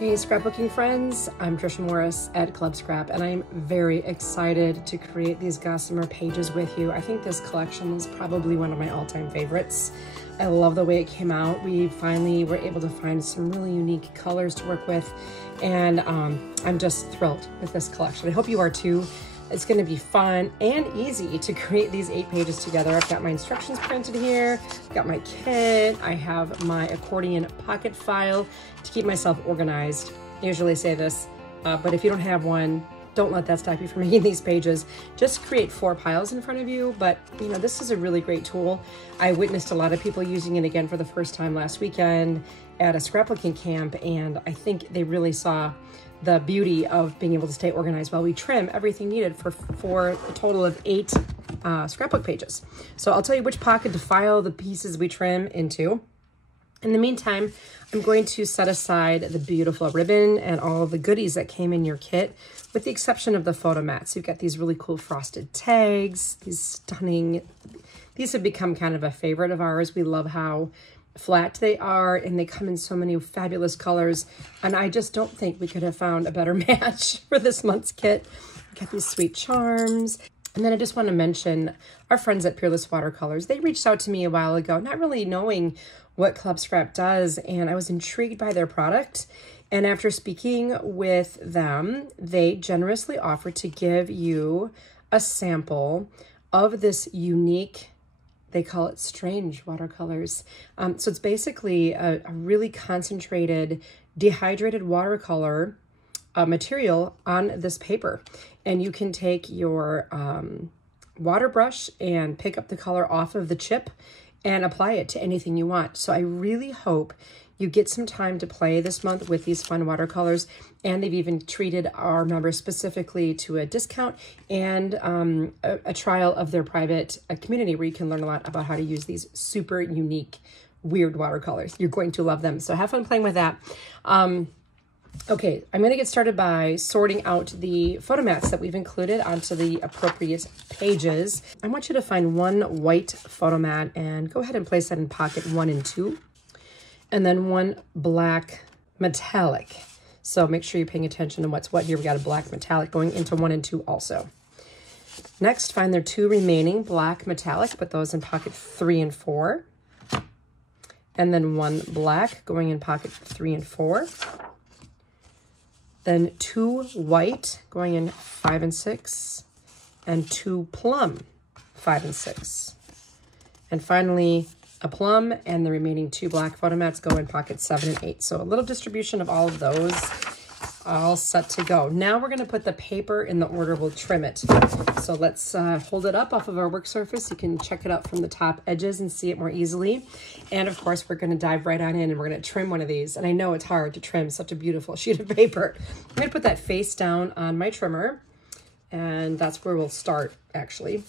Hey scrapbooking friends, I'm Tricia Morris at Club Scrap, and I'm very excited to create these Gossamer pages with you. I think this collection is probably one of my all-time favorites. I love the way it came out. We finally were able to find some really unique colors to work with, and I'm just thrilled with this collection. I hope you are too. It's going to be fun and easy to create these 8 pages together. I've got my instructions printed here, I've got my kit, I have my accordion pocket file to keep myself organized. I usually say this, but if you don't have one, don't let that stop you from making these pages. Just create 4 piles in front of you, but you know, this is a really great tool. I witnessed a lot of people using it again for the first time last weekend at a scrapbooking camp, and I think they really saw the beauty of being able to stay organized while we trim everything needed for a total of 8 scrapbook pages. So I'll tell you which pocket to file the pieces we trim into. In the meantime, I'm going to set aside the beautiful ribbon and all the goodies that came in your kit, with the exception of the photo mats. You've got these really cool frosted tags, these have become kind of a favorite of ours. We love how flat they are, and they come in so many fabulous colors, and I just don't think we could have found a better match for this month's kit. We got these sweet charms. And then I just want to mention our friends at Peerless Watercolors. They reached out to me a while ago, not really knowing what Club Scrap does, and I was intrigued by their product. And after speaking with them, they generously offered to give you a sample of this unique, they call it strange watercolors. So it's basically a really concentrated, dehydrated watercolor material on this paper. And you can take your water brush and pick up the color off of the chip and apply it to anything you want. So I really hope you get some time to play this month with these fun watercolors, and they've even treated our members specifically to a discount and a trial of their private community where you can learn a lot about how to use these super unique, weird watercolors. You're going to love them. So have fun playing with that. Okay, I'm going to get started by sorting out the photo mats that we've included onto the appropriate pages. I want you to find one white photo mat and go ahead and place that in pocket 1 and 2. And then one black metallic. So make sure you're paying attention to what's what here. We got a black metallic going into 1 and 2 also. Next, find their 2 remaining black metallic. Put those in pocket 3 and 4. And then 1 black going in pocket 3 and 4. Then 2 white going in 5 and 6. And 2 plum, 5 and 6. And finally, a plum, and the remaining 2 black photo mats go in pockets 7 and 8. So a little distribution of all of those, all set to go. Now we're going to put the paper in the order we'll trim it. So let's hold it up off of our work surface. You can check it out from the top edges and see it more easily. And of course, we're going to dive right on in and we're going to trim one of these. And I know it's hard to trim such a beautiful sheet of paper. I'm going to put that face down on my trimmer, and that's where we'll start actually.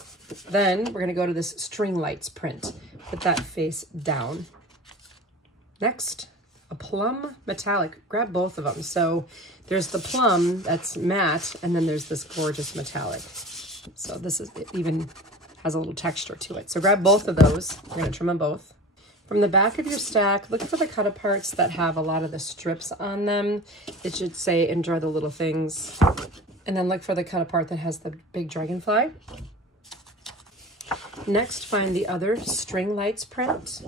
Then we're going to go to this string lights print. Put that face down. Next, a plum metallic. Grab both of them. So there's the plum that's matte, and then there's this gorgeous metallic. So this is, it even has a little texture to it. So grab both of those. We're going to trim them both. From the back of your stack, look for the Cutaparts that have a lot of the strips on them. It should say, enjoy the little things. And then look for the Cutapart that has the big dragonfly. Next, find the other string lights print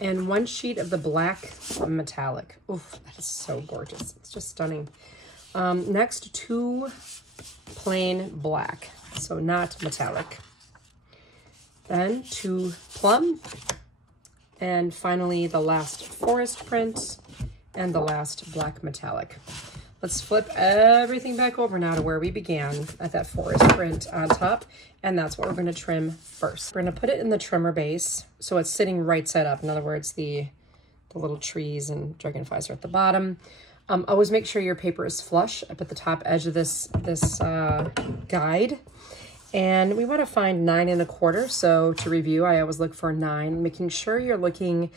and 1 sheet of the black metallic. Oof, that is so gorgeous. It's just stunning. Next, 2 plain black, so not metallic. Then 2 plum. And finally, the last forest print and the last black metallic. Let's flip everything back over now to where we began at that forest print on top. And that's what we're going to trim first. We're going to put it in the trimmer base so it's sitting right side up. In other words, the little trees and dragonflies are at the bottom. Always make sure your paper is flush up at the top edge of this guide. And we want to find 9 1/4. So to review, I always look for 9, making sure you're looking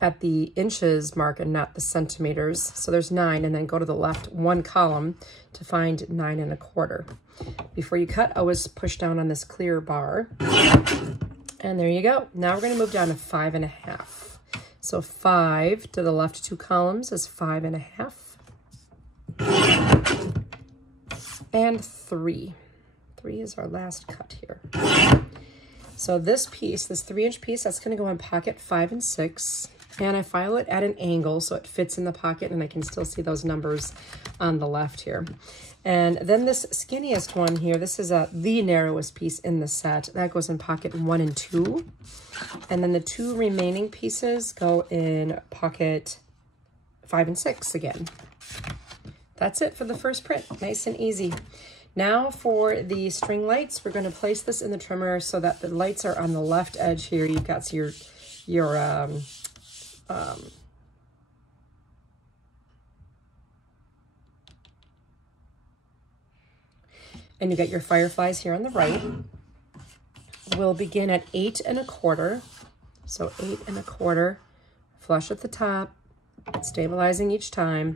at the inches mark and not the centimeters. So there's 9, and then go to the left 1 column to find 9 1/4. Before you cut, always push down on this clear bar. And there you go. Now we're going to move down to 5 1/2. So 5 to the left 2 columns is 5 1/2. and 3. 3 is our last cut here. So this piece, this 3-inch piece, that's going to go in pocket 5 and 6. And I file it at an angle so it fits in the pocket and I can still see those numbers on the left here. And then this skinniest one here, this is the narrowest piece in the set. That goes in pocket 1 and 2. And then the 2 remaining pieces go in pocket 5 and 6 again. That's it for the first print, nice and easy. Now for the string lights, we're going to place this in the trimmer so that the lights are on the left edge here. You've got your and you got your fireflies here on the right. We'll begin at 8 1/4. So 8 1/4, flush at the top, stabilizing each time.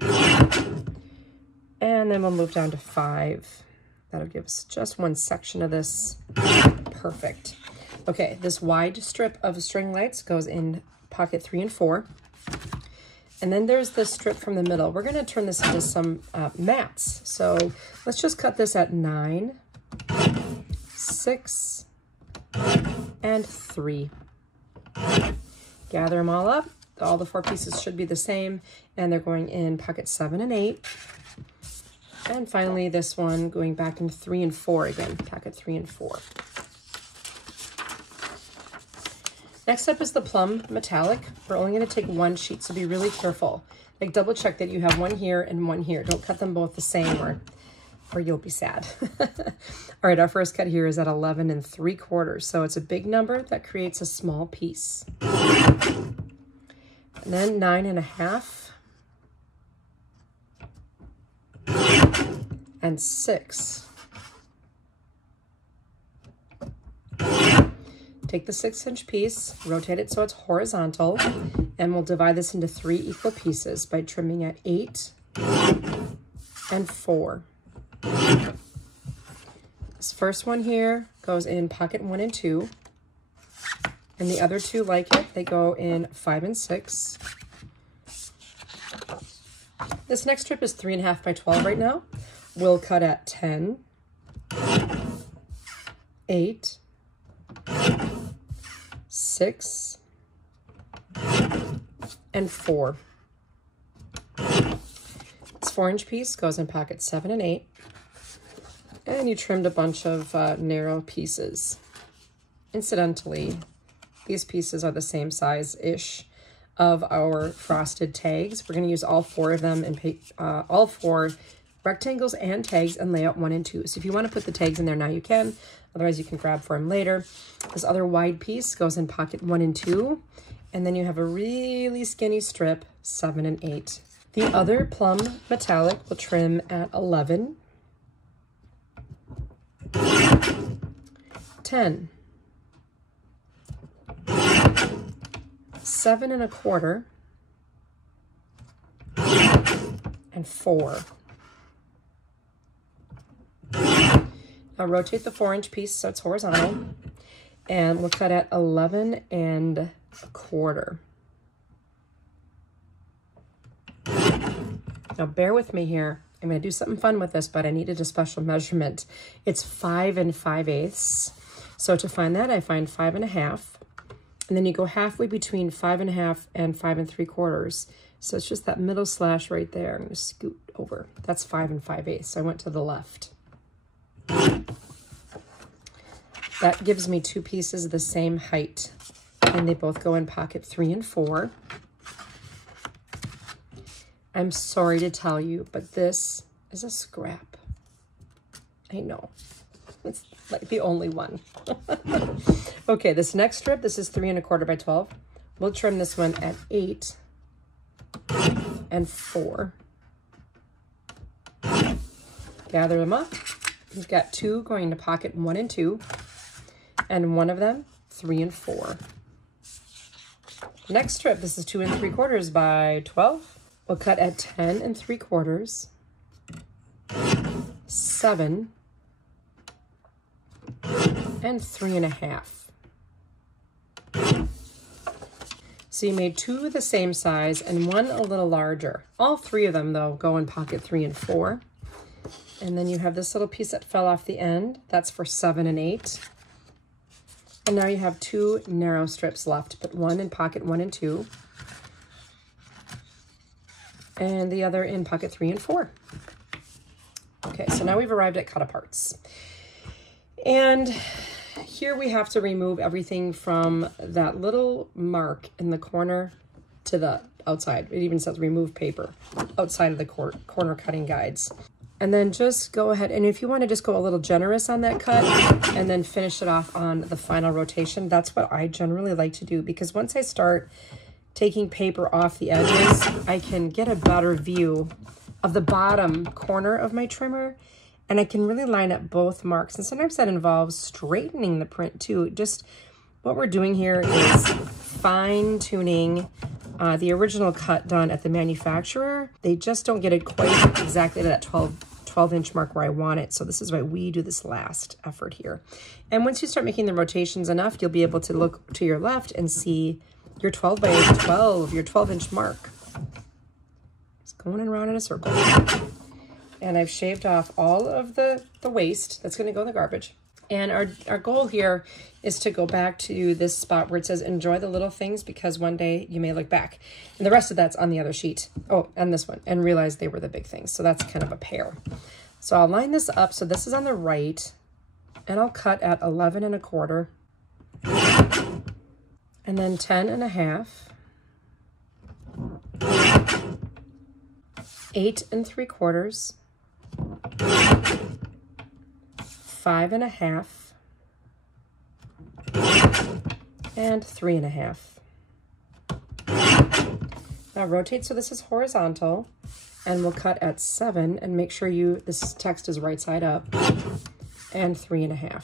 And then we'll move down to 5. That'll give us just one section of this. Perfect. Okay, this wide strip of string lights goes in pocket 3 and 4. And then there's this strip from the middle. We're going to turn this into some mats. So let's just cut this at 9, 6, and 3. Gather them all up. All the 4 pieces should be the same, and they're going in pocket 7 and 8. And finally, this one going back in 3 and 4 again, pocket 3 and 4. Next up is the plum metallic. We're only going to take 1 sheet, so be really careful. Like double check that you have 1 here and 1 here. Don't cut them both the same or you'll be sad. All right, our first cut here is at 11 3/4. So it's a big number that creates a small piece. And then 9 1/2. And 6. Take the 6-inch piece, rotate it so it's horizontal, and we'll divide this into 3 equal pieces by trimming at 8 and 4. This first one here goes in pocket 1 and 2, and the other 2 like it, they go in 5 and 6. This next strip is 3 1/2 by 12 right now. We'll cut at 10, 8, 6, and 4. This 4-inch piece goes in pocket 7 and 8. And you trimmed a bunch of narrow pieces. Incidentally, these pieces are the same size-ish of our frosted tags. We're going to use all 4 of them and all 4 rectangles and tags and layout 1 and 2. So if you want to put the tags in there now, you can. Otherwise, you can grab for them later. This other wide piece goes in pocket 1 and 2. And then you have a really skinny strip, 7 and 8. The other plum metallic will trim at 11, 10, 7 1/4, and 4. Now rotate the 4-inch piece so it's horizontal, and we'll cut at 11 1/4. Now bear with me here. I'm going to do something fun with this, but I needed a special measurement. It's 5 5/8. So to find that, I find 5 1/2, and then you go halfway between 5 1/2 and 5 3/4. So it's just that middle slash right there. I'm going to scoot over. That's 5 5/8. So I went to the left. That gives me 2 pieces the same height, and they both go in pocket 3 and 4. I'm sorry to tell you, but this is a scrap. I know. It's like the only one. Okay, this next strip, this is 3 1/4 by 12. We'll trim this one at 8 and 4. Gather them up. We've got 2 going to pocket 1 and 2, and 1 of them 3 and 4. Next strip, this is 2 3/4 by 12. We'll cut at 10 3/4, 7, and 3 1/2. So you made 2 the same size and 1 a little larger. All 3 of them, though, go in pocket 3 and 4. And then you have this little piece that fell off the end. That's for 7 and 8. And now you have 2 narrow strips left, but 1 in pocket 1 and 2. And the other in pocket 3 and 4. Okay, so now we've arrived at Cutaparts. And here we have to remove everything from that little mark in the corner to the outside. It even says remove paper outside of the corner cutting guides. And then just go ahead, and if you want to just go a little generous on that cut and then finish it off on the final rotation, that's what I generally like to do, because once I start taking paper off the edges, I can get a better view of the bottom corner of my trimmer, and I can really line up both marks. And sometimes that involves straightening the print too. Just what we're doing here is fine tuning the original cut done at the manufacturer. They just don't get it quite exactly to that 12-inch mark where I want it. So this is why we do this last effort here. And once you start making the rotations enough, you'll be able to look to your left and see your 12 by 12, your 12-inch mark. It's going around in a circle. And I've shaved off all of the waste. That's gonna go in the garbage. And our goal here is to go back to this spot where it says enjoy the little things, because one day you may look back. And the rest of that's on the other sheet. Oh, and this one, and realize they were the big things. So that's kind of a pair. So I'll line this up. So this is on the right, and I'll cut at 11 1/4, and then 10 1/2, 8 3/4, 5 1/2, and 3 1/2. Now rotate so this is horizontal, and we'll cut at 7 and make sure this text is right side up, and 3 1/2.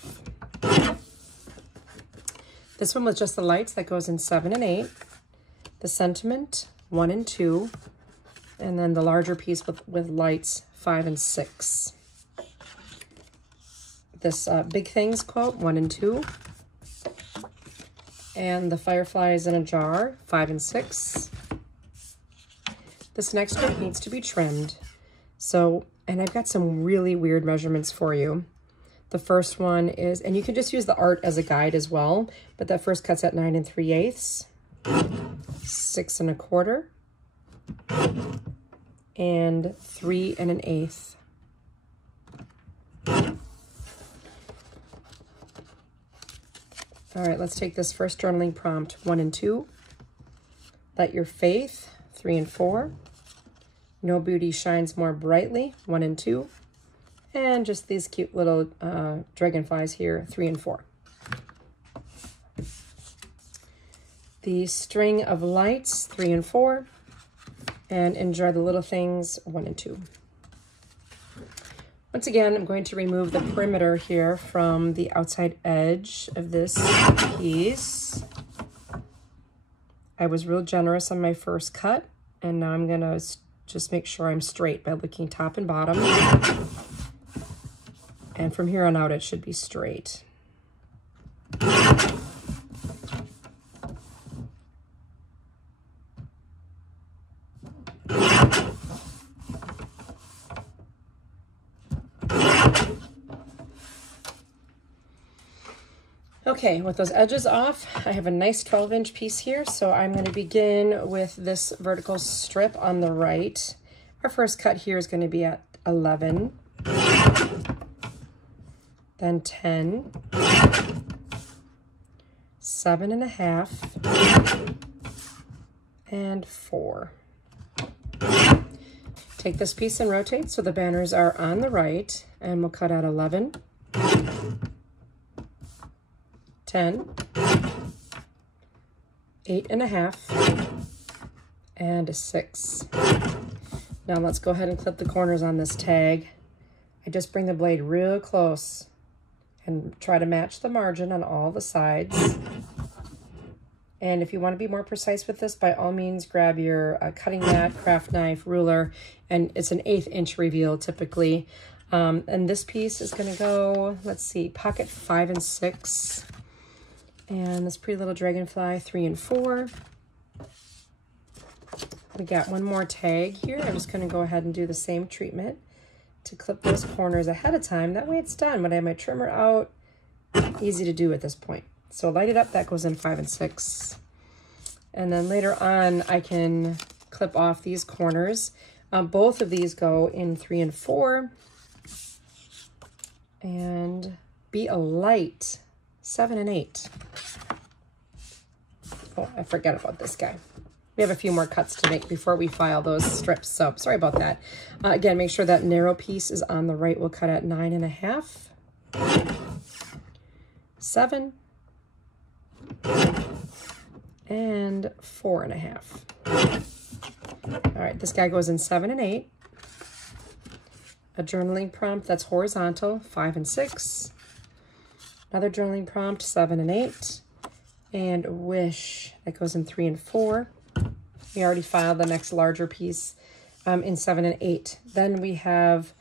This one with just the lights, that goes in 7 and 8. The sentiment, 1 and 2, and then the larger piece with lights, 5 and 6. This big things quote, 1 and 2. And the fireflies in a jar, 5 and 6. This next one needs to be trimmed. So, and I've got some really weird measurements for you. The first one is, and you can just use the art as a guide as well, but that first cut's at 9 3/8, 6 1/4, and 3 1/8. All right, let's take this first journaling prompt, 1 and 2. Let your faith, 3 and 4. No beauty shines more brightly, 1 and 2. And just these cute little dragonflies here, 3 and 4. The string of lights, 3 and 4. And enjoy the little things, 1 and 2. Once again, I'm going to remove the perimeter here from the outside edge of this piece. I was real generous on my first cut, and now I'm gonna just make sure I'm straight by looking top and bottom. And from here on out, it should be straight. Okay, with those edges off, I have a nice 12-inch piece here, so I'm going to begin with this vertical strip on the right. Our first cut here is going to be at 11, then 10, 7 1/2, and 4. Take this piece and rotate so the banners are on the right, and we'll cut out 11, 10, 8 1/2, and 6. Now let's go ahead and clip the corners on this tag. I just bring the blade real close and try to match the margin on all the sides. And if you want to be more precise with this, by all means, grab your cutting mat, craft knife, ruler, and it's an 1/8 inch reveal typically. And this piece is going to go, let's see, pocket 5 and 6. And this pretty little dragonfly, 3 and 4. We got one more tag here. I'm just gonna go ahead and do the same treatment to clip those corners ahead of time. That way it's done. When I have my trimmer out, easy to do at this point. So light it up, that goes in 5 and 6. And then later on, I can clip off these corners. Both of these go in 3 and 4. And be a light 7 and 8. Oh, I forgot about this guy. We have a few more cuts to make before we file those strips, so sorry about that. Again, make sure that narrow piece is on the right. We'll cut at 9 and a half, 7, and 4 and a half. All right, this guy goes in 7 and 8. A journaling prompt that's horizontal, 5 and 6. Another journaling prompt, 7 and 8. And wish, that goes in 3 and 4. We already filed the next larger piece in 7 and 8. Then we have,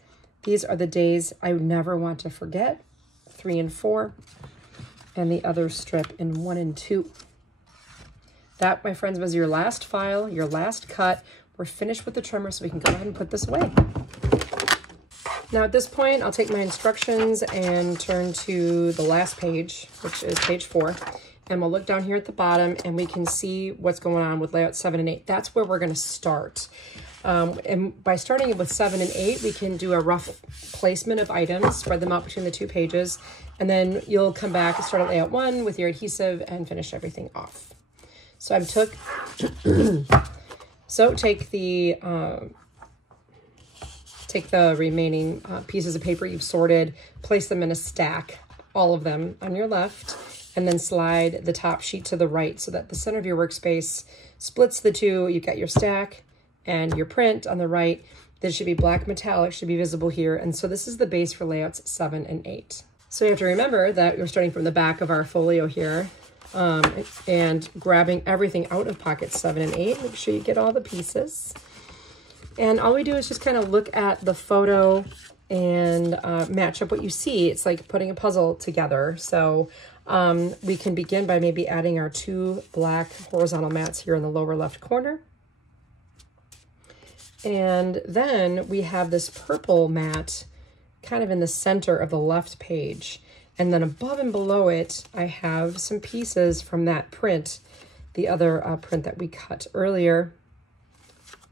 these are the days I never want to forget, 3 and 4. And the other strip in 1 and 2. That, my friends, was your last file, your last cut. We're finished with the trimmer, so we can go ahead and put this away. Now at this point, I'll take my instructions and turn to the last page, which is page 4. And we'll look down here at the bottom and we can see what's going on with layout 7 and 8. That's where we're gonna start. And by starting it with 7 and 8, we can do a rough placement of items, spread them out between the 2 pages, and then you'll come back and start at layout 1 with your adhesive and finish everything off. So I took, take the remaining pieces of paper you've sorted, place them in a stack, all of them on your left, and then slide the top sheet to the right so that the center of your workspace splits the two. You've got your stack and your print on the right. This should be black metallic, should be visible here. And so this is the base for layouts 7 and 8. So you have to remember that we're starting from the back of our folio here and grabbing everything out of pockets 7 and 8. Make sure you get all the pieces. And all we do is just kind of look at the photo and match up what you see. It's like putting a puzzle together. So we can begin by maybe adding our 2 black horizontal mats here in the lower left corner. And then we have this purple mat kind of in the center of the left page. And then above and below it, I have some pieces from that print, the other print that we cut earlier.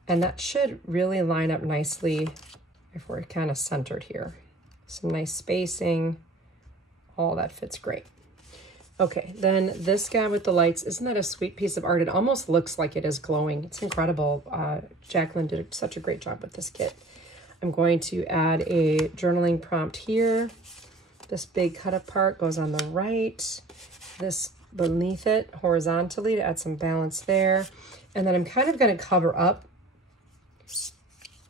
And that should really line up nicely if we're kind of centered here. Some nice spacing, all that fits great. Okay, then this guy with the lights, isn't that a sweet piece of art? It almost looks like it is glowing. It's incredible. Jacqueline did such a great job with this kit. I'm going to add a journaling prompt here. This big cut apart goes on the right. This beneath it horizontally to add some balance there. And then I'm kind of going to cover up.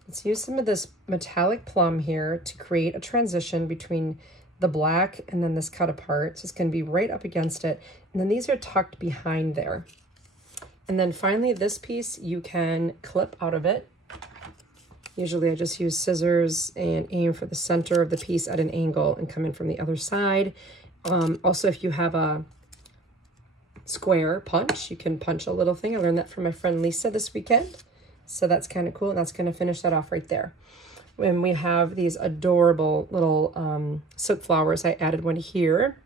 Let's use some of this metallic plum here to create a transition between the black and then this cut apart. So it's going to be right up against it. And then these are tucked behind there. And then finally this piece you can clip out of it. Usually I just use scissors and aim for the center of the piece at an angle and come in from the other side. Also, if you have a square punch, you can punch a little thing. I learned that from my friend Lisa this weekend. So that's kind of cool. And that's going to finish that off right there. When we have these adorable little silk flowers, I added one here.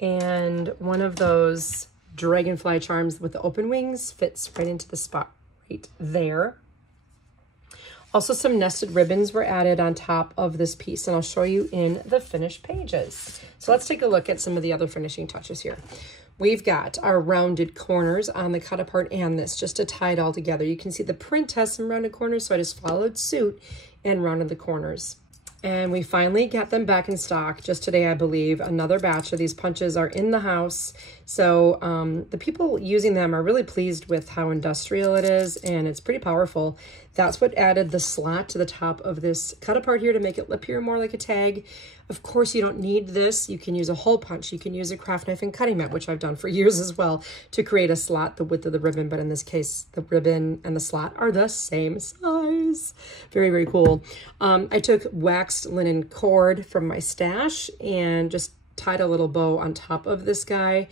And one of those dragonfly charms with the open wings fits right into the spot right there. Also, some nested ribbons were added on top of this piece, and I'll show you in the finished pages. So let's take a look at some of the other finishing touches here. We've got our rounded corners on the cut apart and this, just to tie it all together. You can see the print has some rounded corners, so I just followed suit and rounded the corners. And we finally got them back in stock just today, I believe. Another batch of these punches are in the house. So the people using them are really pleased with how industrial it is, and it's pretty powerful. That's what added the slot to the top of this cut apart here to make it appear more like a tag. Of course, you don't need this. You can use a hole punch. You can use a craft knife and cutting mat, which I've done for years as well, to create a slot the width of the ribbon. But in this case, the ribbon and the slot are the same size. Very, very cool. I took waxed linen cord from my stash and just tied a little bow on top of this guy.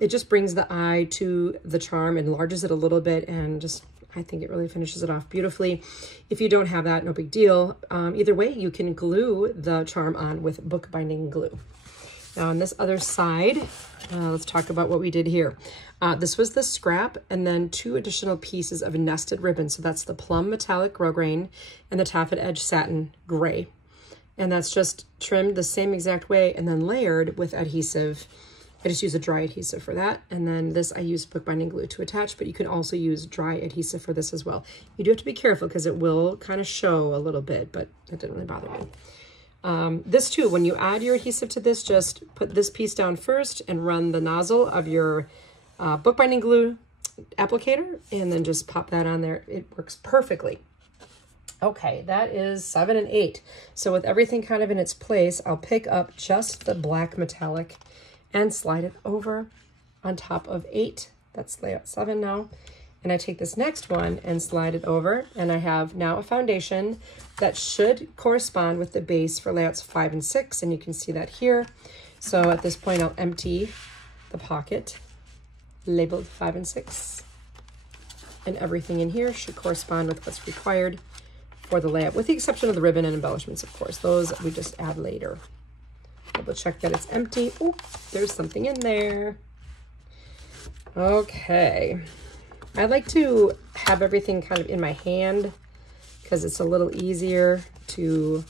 It just brings the eye to the charm, enlarges it a little bit, and just I think it really finishes it off beautifully. If you don't have that, no big deal. Either way, you can glue the charm on with bookbinding glue. Now on this other side, let's talk about what we did here. This was the scrap and then 2 additional pieces of nested ribbon. So that's the plum metallic grosgrain and the taffet edge satin gray. And that's just trimmed the same exact way and then layered with adhesive. I just use a dry adhesive for that. And then this I use bookbinding glue to attach, but you can also use dry adhesive for this as well. You do have to be careful because it will kind of show a little bit, but it didn't really bother me. This too, when you add your adhesive to this, just put this piece down first and run the nozzle of your bookbinding glue applicator and then just pop that on there. It works perfectly. Okay, that is 7 and 8. So with everything kind of in its place, I'll pick up just the black metallic and slide it over on top of 8. That's layout 7 now. And I take this next one and slide it over, and I have now a foundation that should correspond with the base for layouts 5 and 6, and you can see that here. So at this point, I'll empty the pocket labeled 5 and 6, and everything in here should correspond with what's required for the layout, with the exception of the ribbon and embellishments, of course. Those we just add later. Double check that it's empty. Oh, there's something in there. Okay. I like to have everything kind of in my hand because it's a little easier to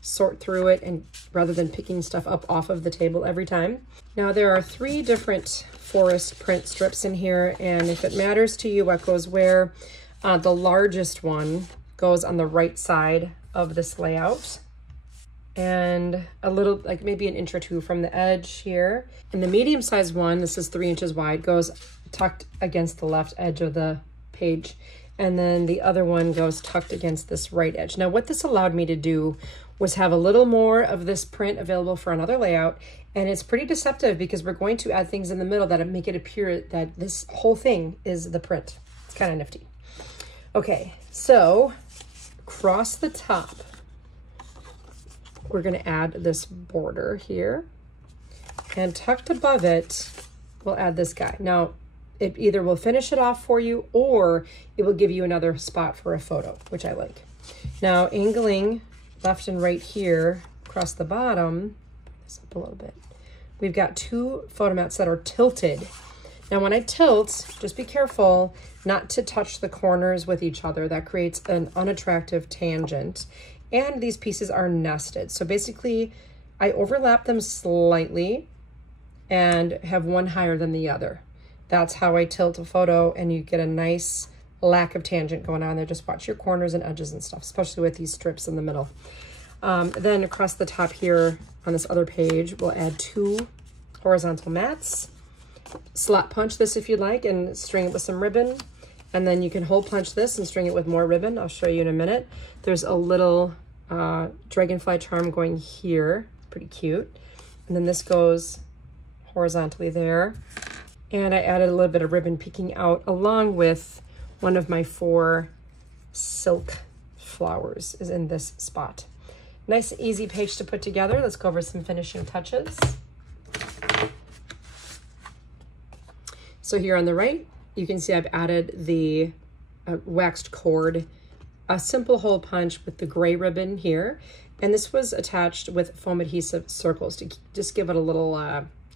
sort through it and rather than picking stuff up off of the table every time. Now there are 3 different forest print strips in here, and if it matters to you what goes where, the largest one goes on the right side of this layout and a little, like maybe an inch or 2 from the edge here. And the medium-sized one, this is 3 inches wide, goes tucked against the left edge of the page. And then the other one goes tucked against this right edge. Now what this allowed me to do was have a little more of this print available for another layout. And it's pretty deceptive because we're going to add things in the middle that make it appear that this whole thing is the print. It's kind of nifty. Okay, so across the top, we're going to add this border here, and tucked above it, we'll add this guy. Now, it either will finish it off for you or it will give you another spot for a photo, which I like. Now, angling left and right here across the bottom, this up a little bit, we've got 2 photo mats that are tilted. Now, when I tilt, just be careful not to touch the corners with each other. That creates an unattractive tangent. And these pieces are nested. So basically, I overlap them slightly and have one higher than the other. That's how I tilt a photo, and you get a nice lack of tangent going on there. Just watch your corners and edges and stuff, especially with these strips in the middle. Then across the top here on this other page, we'll add 2 horizontal mats. Slot punch this if you'd like and string it with some ribbon. And then you can hole punch this and string it with more ribbon. I'll show you in a minute. There's a little dragonfly charm going here. Pretty cute. And then this goes horizontally there. And I added a little bit of ribbon peeking out along with one of my 4 silk flowers is in this spot. Nice easy page to put together. Let's go over some finishing touches. So here on the right, you can see I've added the waxed cord, a simple hole punch with the gray ribbon here. And this was attached with foam adhesive circles to just give it a little,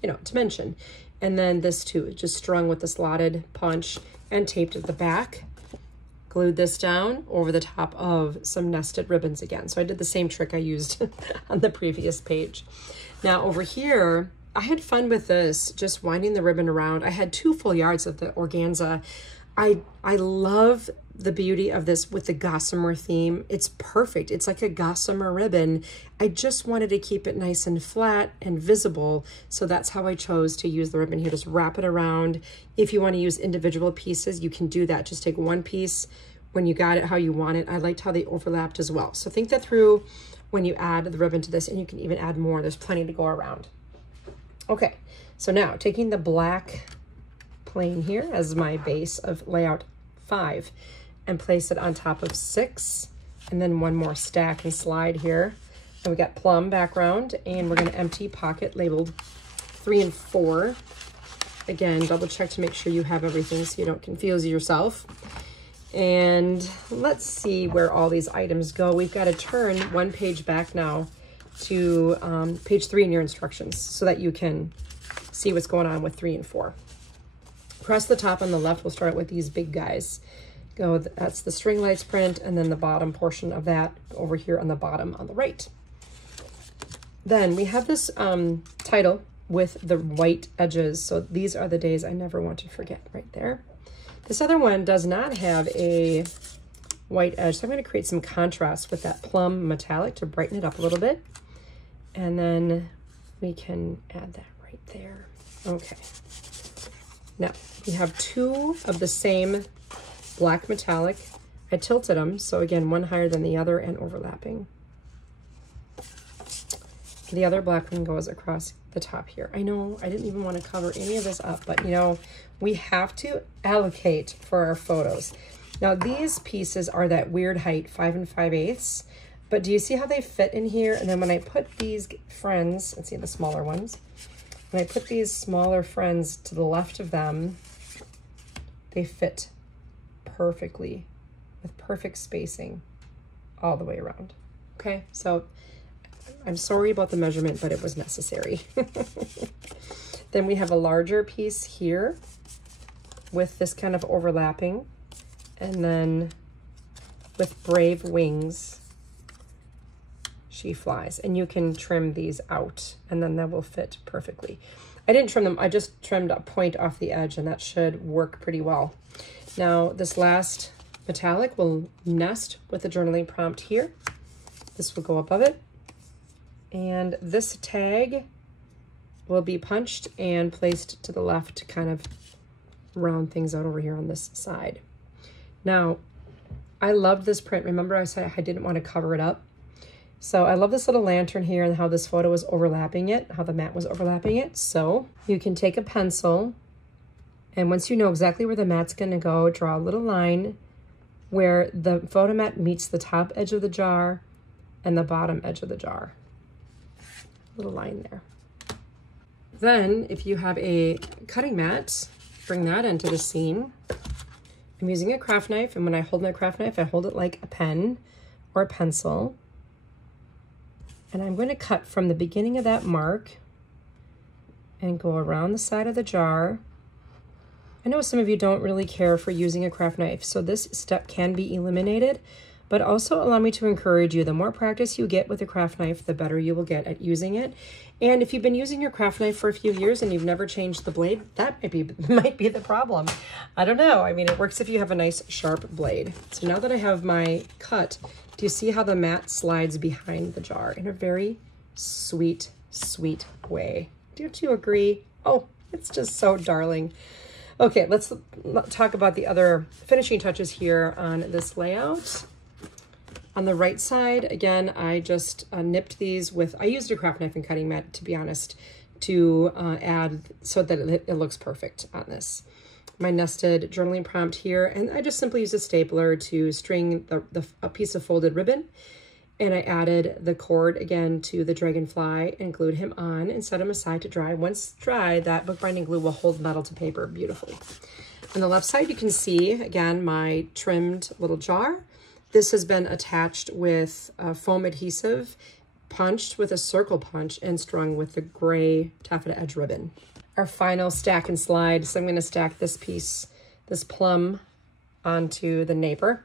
you know, dimension. And then this too, just strung with the slotted punch and taped at the back. Glued this down over the top of some nested ribbons again. So I did the same trick I used on the previous page. Now over here, I had fun with this, just winding the ribbon around. I had 2 full yards of the organza. I love the beauty of this with the Gossamer theme. It's perfect. It's like a Gossamer ribbon. I just wanted to keep it nice and flat and visible. So that's how I chose to use the ribbon here. Just wrap it around. If you want to use individual pieces, you can do that. Just take one piece when you got it how you want it. I liked how they overlapped as well. So think that through when you add the ribbon to this, and you can even add more. There's plenty to go around. Okay, so now taking the black plane here as my base of layout 5 and place it on top of 6, and then one more stack and slide here. And we got plum background, and we're gonna empty pocket labeled 3 and 4. Again, double check to make sure you have everything so you don't confuse yourself. And let's see where all these items go. We've got to turn one page back now to page 3 in your instructions so that you can see what's going on with 3 and 4. Across the top on the left, we'll start with these big guys. That's the string lights print, and then the bottom portion of that over here on the bottom on the right. Then we have this title with the white edges. So these are the days I never want to forget, right there. This other one does not have a white edge, so I'm going to create some contrast with that plum metallic to brighten it up a little bit. And then we can add that right there. Okay. Now, we have 2 of the same black metallic. I tilted them, so again, one higher than the other and overlapping. The other black one goes across the top here. I know I didn't even want to cover any of this up, but you know, we have to allocate for our photos. Now these pieces are that weird height, 5 5/8, but do you see how they fit in here? And then when I put these friends, let's see the smaller ones, when I put these smaller friends to the left of them, they fit perfectly with perfect spacing all the way around. Okay, so I'm sorry about the measurement, but it was necessary. Then we have a larger piece here with this kind of overlapping, and then with brave wings, she flies. And you can trim these out, and then that will fit perfectly. I didn't trim them, I just trimmed a point off the edge, and that should work pretty well. Now, this last metallic will nest with the journaling prompt here. This will go above it. And this tag will be punched and placed to the left to kind of round things out over here on this side. Now, I love this print. Remember I said I didn't want to cover it up. So I love this little lantern here and how this photo is overlapping it, how the mat was overlapping it. So you can take a pencil, and once you know exactly where the mat's going to go, draw a little line where the photo mat meets the top edge of the jar and the bottom edge of the jar. Little line there. Then if you have a cutting mat, bring that into the scene. I'm using a craft knife, and when I hold my craft knife, I hold it like a pen or a pencil. And I'm going to cut from the beginning of that mark and go around the side of the jar. I know some of you don't really care for using a craft knife, so this step can be eliminated, but also allow me to encourage you, the more practice you get with a craft knife, the better you will get at using it. And if you've been using your craft knife for a few years and you've never changed the blade, that might be the problem. I don't know. I mean, it works if you have a nice sharp blade. So now that I have my cut, do you see how the mat slides behind the jar in a very sweet, sweet way? Don't you agree? Oh, it's just so darling. Okay, let's talk about the other finishing touches here on this layout. On the right side, again, I just nipped these with, I used a craft knife and cutting mat, to be honest, to add so that it looks perfect on this. My nested journaling prompt here, and I just simply used a stapler to string a piece of folded ribbon, and I added the cord again to the dragonfly and glued him on and set him aside to dry. Once dry, that bookbinding glue will hold metal to paper beautifully. On the left side, you can see, again, my trimmed little jar. This has been attached with foam adhesive, punched with a circle punch, and strung with the gray taffeta edge ribbon. Our final stack and slide. So I'm going to stack this piece, this plum, onto the neighbor,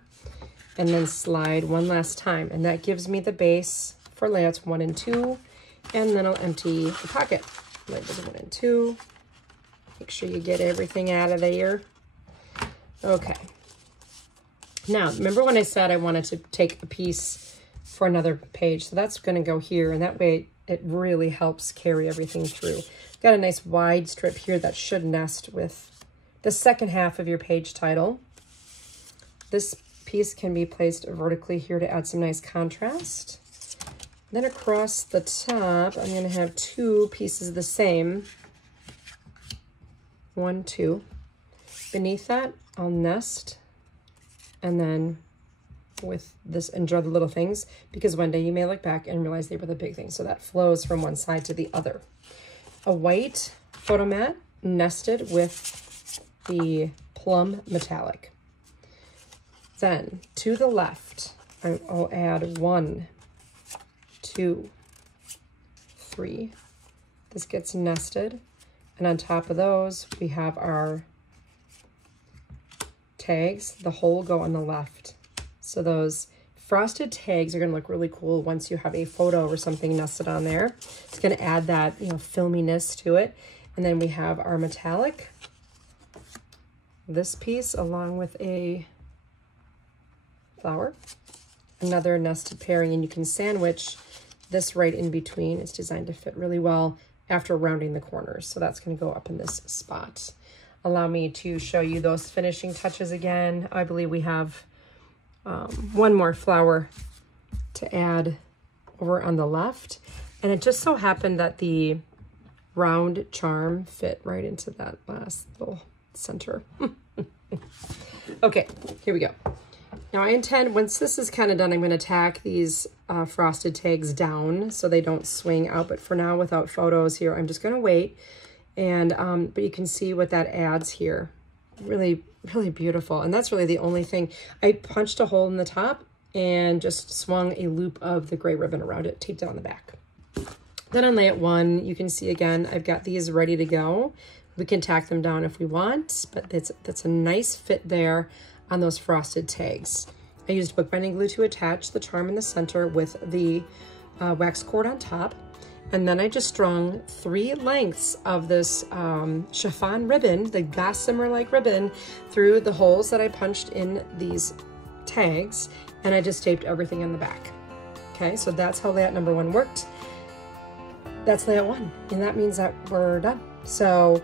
and then slide one last time. And that gives me the base for layouts 1 and 2. And then I'll empty the pocket. Layouts 1 and 2. Make sure you get everything out of there. Okay. Now, remember when I said I wanted to take a piece for another page? So that's going to go here, and that way it really helps carry everything through. Got a nice wide strip here that should nest with the second half of your page title. This piece can be placed vertically here to add some nice contrast. Then across the top, I'm going to have 2 pieces of the same. 1, 2. Beneath that, I'll nest. And then with this, enjoy the little things, because one day you may look back and realize they were the big things. So that flows from one side to the other. A white photo mat nested with the plum metallic. Then to the left, I'll add 1, 2, 3. This gets nested. And on top of those, we have our tags. The whole go on the left. So those frosted tags are going to look really cool once you have a photo or something nested on there. It's going to add that, you know, filminess to it. And then we have our metallic. This piece along with a flower. Another nested pairing, and you can sandwich this right in between. It's designed to fit really well after rounding the corners. So that's going to go up in this spot. Allow me to show you those finishing touches again. I believe we have one more flower to add over on the left. And it just so happened that the round charm fit right into that last little center. Okay, here we go. Now I intend, once this is kind of done, I'm going to tack these frosted tags down so they don't swing out. But for now, without photos here, I'm just going to wait. And but you can see what that adds here. Really, really beautiful. And that's really the only thing. I punched a hole in the top and just swung a loop of the gray ribbon around it, taped it on the back. Then on layout 1, you can see again, I've got these ready to go. We can tack them down if we want, but that's a nice fit there on those frosted tags. I used bookbinding glue to attach the charm in the center with the wax cord on top. And then I just strung 3 lengths of this chiffon ribbon, the Gossamer-like ribbon, through the holes that I punched in these tags, and I just taped everything in the back. Okay, so that's how layout number 1 worked. That's layout 1, and that means that we're done. So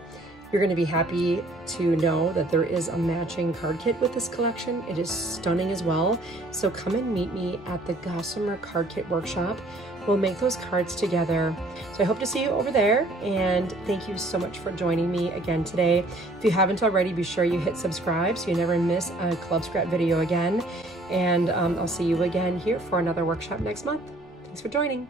you're going to be happy to know that there is a matching card kit with this collection. It is stunning as well. So come and meet me at the Gossamer Card Kit Workshop. We'll make those cards together. So I hope to see you over there, and thank you so much for joining me again today. If you haven't already, be sure you hit subscribe so you never miss a Club Scrap video again. And I'll see you again here for another workshop next month. Thanks for joining.